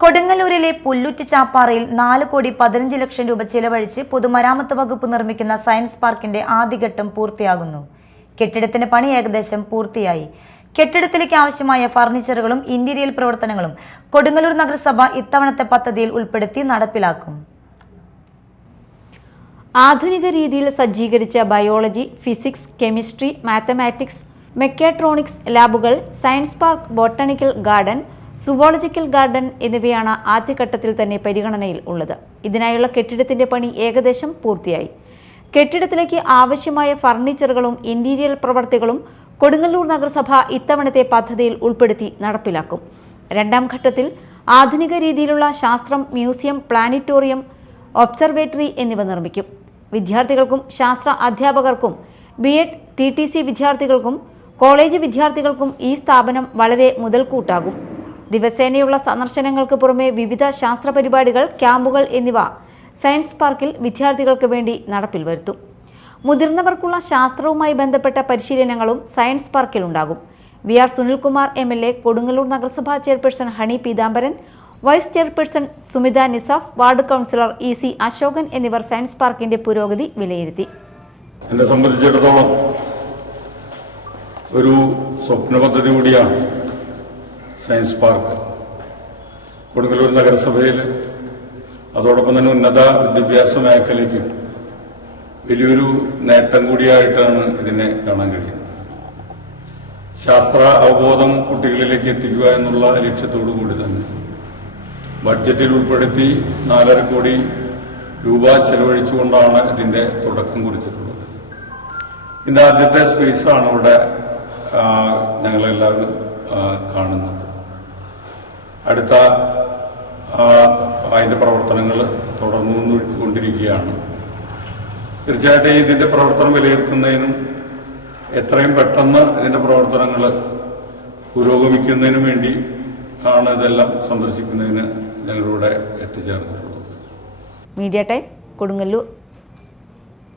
കൊടുങ്ങല്ലൂരിലെ പുല്ലുറ്റി ചാപ്പാറയിൽ 4,15,00,000 രൂപ ചിലവഴിച്ച് പൊതുമരാമത്ത് വകുപ്പ് നിർമ്മിക്കുന്ന സയൻസ് പാർക്കിന്റെ ആദ്യഘട്ടം പൂർത്തിയാകുന്നു. കെട്ടിടത്തിന്റെ പണി ഏകദേശം പൂർത്തിയായി. കെട്ടിടത്തിലേക്ക് ആവശ്യമായ ഫർണിച്ചറുകളും ഇന്റീരിയർ പ്രവർത്തനങ്ങളും കൊടുങ്ങല്ലൂർ നഗരസഭ ഇത്തവണത്തെ പദ്ധതിയിൽ ഉൾപ്പെടുത്തി നടപ്പിലാക്കും. ആധുനിക രീതിയിൽ സജ്ജീകരിച്ച biology, physics, chemistry, mathematics, mechatronics ലാബുകൾ, science park, botanical garden, zoological garden എന്നിവയാണ് ആദ്യഘട്ടത്തിൽ തന്നെ പരിഗണനയിൽ ഉള്ളത്. ഇതിനായുള്ള കെട്ടിടത്തിന്റെ പണി ഏകദേശം പൂർത്തിയായി. കെട്ടിടത്തിലേക്ക് ആവശ്യമായ ഫർണിച്ചറുകളും ഇന്റീരിയർ പ്രവർത്തികളും കൊടുങ്ങല്ലൂർ നഗരസഭ ഇത്തവണത്തെ പദ്ധതിയിൽ ഉൾപ്പെടുത്തി നടപ്പിലാക്കും. രണ്ടാം ഘട്ടത്തിൽ ആധുനിക രീതിയിലുള്ള ശാസ്ത്രം മ്യൂസിയം, പ്ലാനറ്റോറിയം, ഒബ്സർവേറ്ററി എന്നിവ നിർമ്മിക്കും. വിദ്യാർത്ഥികൾക്കും ശാസ്ത്ര അധ്യാപകർക്കും BEd, TTC വിദ്യാർത്ഥികൾക്കും കോളേജ് വിദ്യാർത്ഥികൾക്കും ഈ സ്ഥാപനം വളരെ മുതൽക്കൂട്ടാകും. ദിവസേനയുള്ള സന്ദർശനങ്ങൾക്ക് പുറമെ വിവിധ ശാസ്ത്ര പരിപാടികൾ, ക്യാമ്പുകൾ എന്നിവ സയൻസ് പാർക്കിൽ വിദ്യാർത്ഥികൾക്ക് വേണ്ടി നടപ്പിൽ വരുത്തും. മുതിർന്നവർക്കുള്ള ശാസ്ത്രവുമായി ബന്ധപ്പെട്ട പരിശീലനങ്ങളും സയൻസ് പാർക്കിൽ ഉണ്ടാകും. VR സുനിൽകുമാർ MLA, കൊടുങ്ങല്ലൂർ നഗരസഭാ chairperson Honey Peethambaran, vice chairperson Sumitha Nisaf, ward councillor EC Ashokan എന്നിവർ സയൻസ് പാർക്കിന്റെ പുരോഗതി വിലയിരുത്തി. എന്നെ സംബന്ധിച്ചിടത്തോളം ഒരു സ്വപ്ന പദ്ധതി കൂടിയാണ് സയൻസ് പാർക്ക്. കൊടുങ്ങല്ലൂർ നഗരസഭയിൽ അതോടൊപ്പം തന്നെ ഉന്നത വിദ്യാഭ്യാസ മേഖലയ്ക്ക് വലിയൊരു നേട്ടം കൂടിയായിട്ടാണ് ഇതിനെ കാണാൻ കഴിയുന്നത്. ശാസ്ത്ര അവബോധം കുട്ടികളിലേക്ക് എത്തിക്കുക എന്നുള്ള ലക്ഷ്യത്തോടു കൂടി തന്നെ ബഡ്ജറ്റിൽ ഉൾപ്പെടുത്തി 4.5 കോടി രൂപ ചെലവഴിച്ചുകൊണ്ടാണ് ഇതിന്റെ തുടക്കം കുറിച്ചിട്ടുള്ളത്. ഇതിന്റെ ആദ്യത്തെ സ്പേസാണ് ഇവിടെ ഞങ്ങളെല്ലാവരും കാണുന്നത്. അടുത്ത അതിന്റെ പ്രവർത്തനങ്ങൾ തുടർന്നുകൊണ്ടിരിക്കുകയാണ്. തീർച്ചയായിട്ടും ഇതിന്റെ പ്രവർത്തനം വിലയിരുത്തുന്നതിനും എത്രയും പെട്ടെന്ന് ഇതിന്റെ പ്രവർത്തനങ്ങൾ പുരോഗമിക്കുന്നതിനും വേണ്ടി ആണ് ഇതെല്ലാം സന്ദർശിക്കുന്നതിന് ഞങ്ങളിവിടെ എത്തിച്ചേർന്നിട്ടുള്ളത്. Media time, Kodungallur.